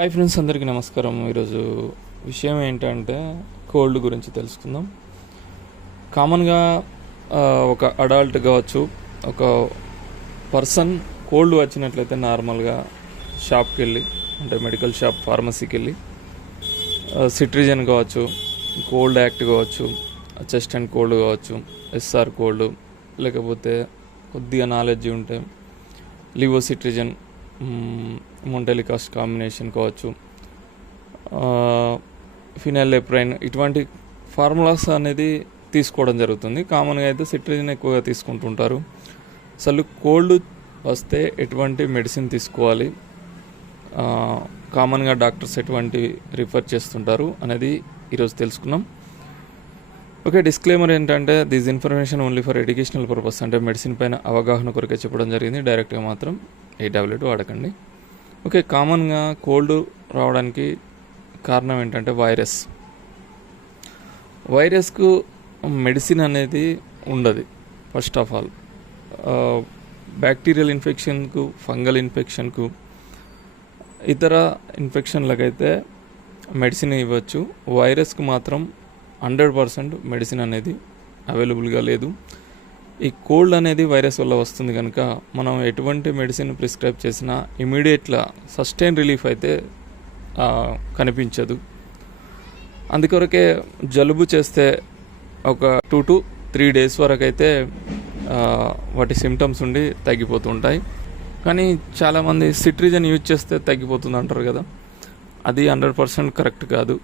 Hi friends అందరికీ నమస్కారం. ఈరోజు విషయం ఏంటంటే కోల్డ్ గురించి తెలుసుకుందాం. కామన్గా ఒక అడల్ట్ కావచ్చు ఒక పర్సన్ కోల్డ్ వచ్చినట్లయితే నార్మల్గా షాప్కి వెళ్ళి అంటే మెడికల్ షాప్ ఫార్మసీకి వెళ్ళి సిట్రిజన్ కావచ్చు కోల్డ్ యాక్ట్ కావచ్చు చెస్ట్ అండ్ కోల్డ్ కావచ్చు ఎస్ఆర్ కోల్డ్ లేకపోతే కొద్దిగా నాలెడ్జ్ ఉంటే లివోసిట్రిజన్ మొంటెలికాస్ట్ కాంబినేషన్ కావచ్చు. ఫినైల్ ఎప్రైన్ ఇటువంటి ఫార్ములాస్ అనేది తీసుకోవడం జరుగుతుంది. కామన్గా అయితే సిట్రిజిన్ ఎక్కువగా తీసుకుంటుంటారు. అసలు కోల్డ్ వస్తే ఎటువంటి మెడిసిన్ తీసుకోవాలి? కామన్గా డాక్టర్స్ ఎటువంటి రిఫర్ చేస్తుంటారు అనేది ఈరోజు తెలుసుకున్నాం. ఓకే డిస్క్లైమర్ ఏంటంటే this information only for educational purpose అంటే మెడిసిన్ పైన అవగాహన కొరకే చెప్పడం జరిగింది. డైరెక్ట్గా మాత్రం ఏ టాబ్లెట్ వాడకండి. ఓకే కామన్గా కోల్డ్ రావడానికి కారణం ఏంటంటే వైరస్. వైరస్కు మెడిసిన్ అనేది ఉండదు ఫస్ట్ ఆఫ్ ఆల్. బ్యాక్టీరియల్ ఇన్ఫెక్షన్కు ఫంగల్ ఇన్ఫెక్షన్కు ఇతర ఇన్ఫెక్షన్లకైతే మెడిసిన్ ఇవ్వచ్చు. వైరస్కు మాత్రం హండ్రెడ్ పర్సెంట్ మెడిసిన్ అనేది అవైలబుల్గా లేదు. ఈ కోల్డ్ అనేది వైరస్ వల్ల వస్తుంది కనుక మనం ఎటువంటి మెడిసిన్ ప్రిస్క్రైబ్ చేసినా ఇమీడియట్గా సస్టైన్ రిలీఫ్ అయితే కనిపించదు. అందుకొరకే జలుబు చేస్తే ఒక టూ టు త్రీ డేస్ వరకు అయితే వాటి సిమ్టమ్స్ ఉండి తగ్గిపోతుంటాయి. కానీ చాలామంది సిట్రిజన్ యూజ్ చేస్తే తగ్గిపోతుంది అంటారు కదా. అది హండ్రెడ్ పర్సెంట్ కరెక్ట్ కాదు.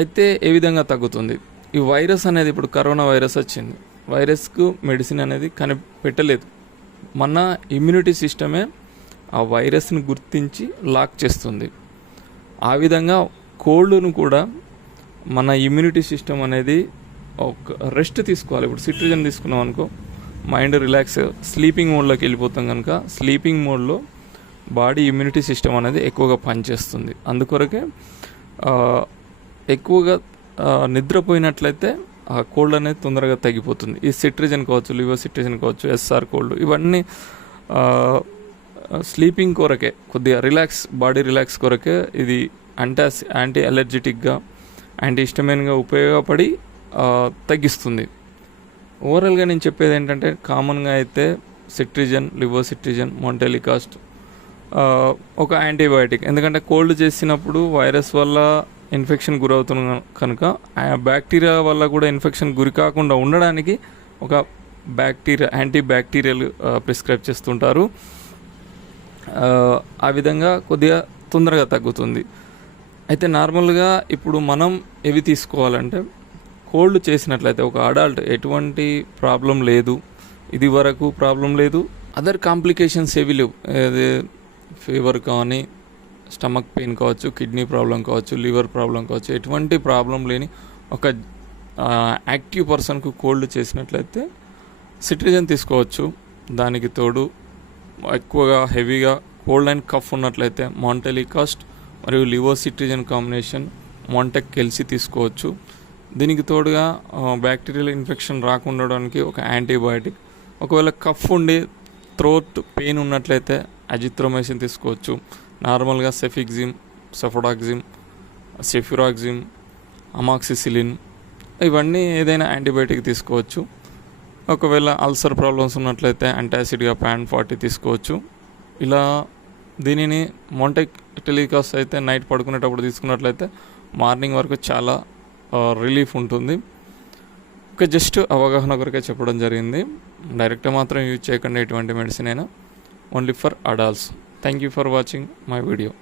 అయితే ఏ విధంగా తగ్గుతుంది? ఈ వైరస్ అనేది ఇప్పుడు కరోనా వైరస్ వచ్చింది. వైరస్కు మెడిసిన్ అనేది కనిపెట్టలేదు మన ఇమ్యూనిటీ సిస్టమే ఆ వైరస్ని గుర్తించి లాక్ చేస్తుంది. ఆ విధంగా కోల్డ్ను కూడా మన ఇమ్యూనిటీ సిస్టమ్ అనేది ఒక రెస్ట్ తీసుకోవాలి. ఇప్పుడు సిట్రిజన్ తీసుకున్నాం అనుకో మైండ్ రిలాక్స్ స్లీపింగ్ మోడ్లోకి వెళ్ళిపోతాం కనుక స్లీపింగ్ మోడ్లో బాడీ ఇమ్యూనిటీ సిస్టమ్ అనేది ఎక్కువగా పనిచేస్తుంది. అందుకొరకే ఎక్కువగా నిద్రపోయినట్లయితే ఆ కోల్డ్ అనేది తొందరగా తగ్గిపోతుంది. ఈ సిట్రిజన్ కావచ్చు లివర్ సిట్రిజన్ కావచ్చు ఎస్ఆర్ కోల్డ్ ఇవన్నీ స్లీపింగ్ కొరకే కొద్దిగా రిలాక్స్ బాడీ రిలాక్స్ కొరకే ఇది అంటాస్ యాంటీ అలర్జెటిక్గా యాంటీ ఇష్టమైనగా ఉపయోగపడి తగ్గిస్తుంది. ఓవరాల్గా నేను చెప్పేది ఏంటంటే కామన్గా అయితే సిట్రిజన్ లివర్ సిట్రిజన్ మొంటెలికాస్ట్ ఒక యాంటీబయాటిక్. ఎందుకంటే కోల్డ్ చేసినప్పుడు వైరస్ వల్ల ఇన్ఫెక్షన్ గురవుతున్న కనుక ఆ బ్యాక్టీరియా వల్ల కూడా ఇన్ఫెక్షన్ గురి కాకుండా ఉండడానికి ఒక బ్యాక్టీరియా యాంటీ బ్యాక్టీరియల్ ప్రిస్క్రైబ్ చేస్తుంటారు. ఆ, విధంగా కొద్దిగా తొందరగా తగ్గుతుంది. అయితే నార్మల్గా ఇప్పుడు మనం ఏవి తీసుకోవాలంటే కోల్డ్ చేసినట్లయితే ఒక అడల్ట్ ఎటువంటి ప్రాబ్లం లేదు. ఇది వరకు ప్రాబ్లం లేదు. అదర్ కాంప్లికేషన్స్ ఏవి లేవు. ఫీవర్ కానీ స్టమక్ పెయిన్ కావచ్చు కిడ్నీ ప్రాబ్లం కావచ్చు లివర్ ప్రాబ్లం కావచ్చు ఎటువంటి ప్రాబ్లం లేని ఒక యాక్టివ్ పర్సన్కు కోల్డ్ చేసినట్లయితే సిట్రిజన్ తీసుకోవచ్చు. దానికి తోడు ఎక్కువగా హెవీగా కోల్డ్ అండ్ కఫ్ ఉన్నట్లయితే మాంటెలికాస్ట్ మరియు లివో సిట్రిజన్ కాంబినేషన్ మాంటెక్ కెల్సి తీసుకోవచ్చు. దీనికి తోడుగా బ్యాక్టీరియల్ ఇన్ఫెక్షన్ రాకుండా ఒక యాంటీబయాటిక్. ఒకవేళ కఫ్ ఉండి థ్రోట్ పెయిన్ ఉన్నట్లయితే అజిత్రోమైసిన్ తీసుకోవచ్చు. నార్మల్గా సెఫిక్జిమ్ సెఫోడాక్జిమ్ సెఫ్యూరాక్జిమ్ అమాక్సిసిలిన్ ఇవన్నీ ఏదైనా యాంటీబయాటిక్ తీసుకోవచ్చు. ఒకవేళ అల్సర్ ప్రాబ్లమ్స్ ఉన్నట్లయితే యాంటాసిడ్గా ప్యాన్ ఫార్టీ తీసుకోవచ్చు. ఇలా దీనిని మొంటెక్ టెలికాస్ అయితే నైట్ పడుకునేటప్పుడు తీసుకున్నట్లయితే మార్నింగ్ వరకు చాలా రిలీఫ్ ఉంటుంది. ఒక జస్ట్ అవగాహన కొరకే చెప్పడం జరిగింది. డైరెక్ట్గా మాత్రం యూజ్ చేయకుండా ఎటువంటి మెడిసిన్ అయినా only for adults. Thank you for watching my video.